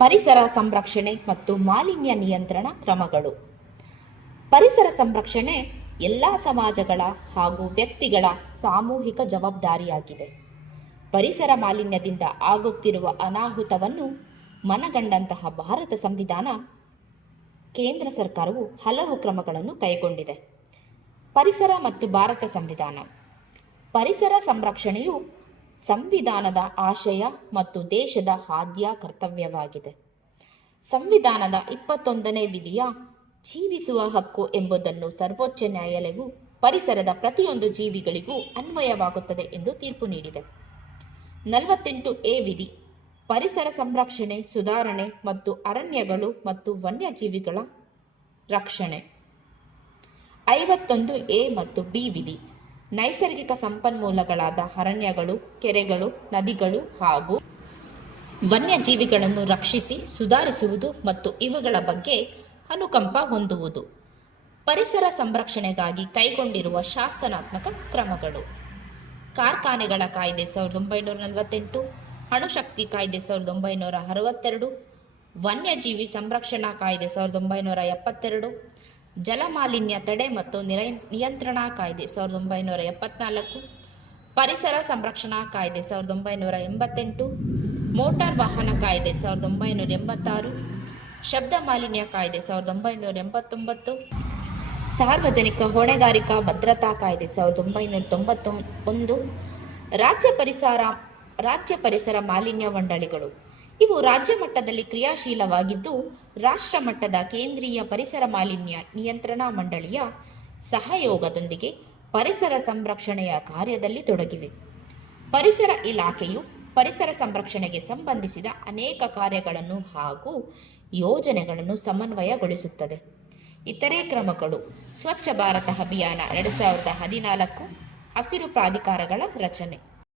ಪರಿಸರ ಸಂರಕ್ಷಣೆ ಮತ್ತು ಮಾಲಿನ್ಯ ನಿಯಂತ್ರಣ ಕ್ರಮಗಳು. ಪರಿಸರ ಸಂರಕ್ಷಣೆ ಎಲ್ಲ ಸಮಾಜಗಳ ಹಾಗೂ ವ್ಯಕ್ತಿಗಳ ಸಾಮೂಹಿಕ ಜವಾಬ್ದಾರಿಯಾಗಿದೆ. ಪರಿಸರ ಮಾಲಿನ್ಯದಿಂದ ಆಗುತ್ತಿರುವ ಅನಾಹುತವನ್ನು ಮನಗಂಡಂತಹ ಭಾರತ ಸಂವಿಧಾನ, ಕೇಂದ್ರ ಸರ್ಕಾರವು ಹಲವು ಕ್ರಮಗಳನ್ನು ಕೈಗೊಂಡಿದೆ. ಪರಿಸರ ಮತ್ತು ಭಾರತ ಸಂವಿಧಾನ. ಪರಿಸರ ಸಂರಕ್ಷಣೆಯು ಸಂವಿಧಾನದ ಆಶಯ ಮತ್ತು ದೇಶದ ಆದ್ಯ ಕರ್ತವ್ಯವಾಗಿದೆ. ಸಂವಿಧಾನದ 21ನೇ ವಿಧಿಯ ಜೀವಿಸುವ ಹಕ್ಕು ಎಂಬುದನ್ನು ಸರ್ವೋಚ್ಚ ನ್ಯಾಯಾಲಯವು ಪರಿಸರದ ಪ್ರತಿಯೊಂದು ಜೀವಿಗಳಿಗೂ ಅನ್ವಯವಾಗುತ್ತದೆ ಎಂದು ತೀರ್ಪು ನೀಡಿದೆ. 48A ವಿಧಿ ಪರಿಸರ ಸಂರಕ್ಷಣೆ, ಸುಧಾರಣೆ ಮತ್ತು ಅರಣ್ಯಗಳು ಮತ್ತು ವನ್ಯಜೀವಿಗಳ ರಕ್ಷಣೆ. 51A ಮತ್ತು B ವಿಧಿ ನೈಸರ್ಗಿಕ ಸಂಪನ್ಮೂಲಗಳಾದ ಅರಣ್ಯಗಳು, ಕೆರೆಗಳು, ನದಿಗಳು ಹಾಗೂ ವನ್ಯಜೀವಿಗಳನ್ನು ರಕ್ಷಿಸಿ ಸುಧಾರಿಸುವುದು ಮತ್ತು ಇವುಗಳ ಬಗ್ಗೆ ಅನುಕಂಪ ಹೊಂದುವುದು. ಪರಿಸರ ಸಂರಕ್ಷಣೆಗಾಗಿ ಕೈಗೊಂಡಿರುವ ಶಾಸನಾತ್ಮಕ ಕ್ರಮಗಳು. ಕಾರ್ಖಾನೆಗಳ ಕಾಯ್ದೆ 1948, ಅಣುಶಕ್ತಿ ಕಾಯ್ದೆ 1962, ವನ್ಯಜೀವಿ ಸಂರಕ್ಷಣಾ ಕಾಯ್ದೆ 1972, ಜಲಮಾಲಿನ್ಯ ತಡೆ ಮತ್ತು ನಿಯಂತ್ರಣಾ ಕಾಯ್ದೆ 1974, ಪರಿಸರ ಸಂರಕ್ಷಣಾ ಕಾಯ್ದೆ 1988, ಮೋಟಾರ್ ವಾಹನ ಕಾಯ್ದೆ 1986, ಶಬ್ದ ಮಾಲಿನ್ಯ ಕಾಯ್ದೆ 1989, ಸಾರ್ವಜನಿಕ ಹೊಣೆಗಾರಿಕಾ ಭದ್ರತಾ ಕಾಯ್ದೆ 1991, ರಾಜ್ಯ ಪರಿಸರ ಮಾಲಿನ್ಯ ಮಂಡಳಿಗಳು. ಇವು ರಾಜ್ಯ ಮಟ್ಟದಲ್ಲಿ ಕ್ರಿಯಾಶೀಲವಾಗಿದ್ದು, ರಾಷ್ಟ್ರ ಮಟ್ಟದ ಕೇಂದ್ರೀಯ ಪರಿಸರ ಮಾಲಿನ್ಯ ನಿಯಂತ್ರಣಾ ಮಂಡಳಿಯ ಸಹಯೋಗದೊಂದಿಗೆ ಪರಿಸರ ಸಂರಕ್ಷಣೆಯ ಕಾರ್ಯದಲ್ಲಿ ತೊಡಗಿವೆ. ಪರಿಸರ ಇಲಾಖೆಯು ಪರಿಸರ ಸಂರಕ್ಷಣೆಗೆ ಸಂಬಂಧಿಸಿದ ಅನೇಕ ಕಾರ್ಯಗಳನ್ನು ಹಾಗೂ ಯೋಜನೆಗಳನ್ನು ಸಮನ್ವಯಗೊಳಿಸುತ್ತದೆ. ಇತರೆ ಕ್ರಮಗಳು. ಸ್ವಚ್ಛ ಭಾರತ ಅಭಿಯಾನ 2014 ಹಸಿರು ಪ್ರಾಧಿಕಾರಗಳ ರಚನೆ.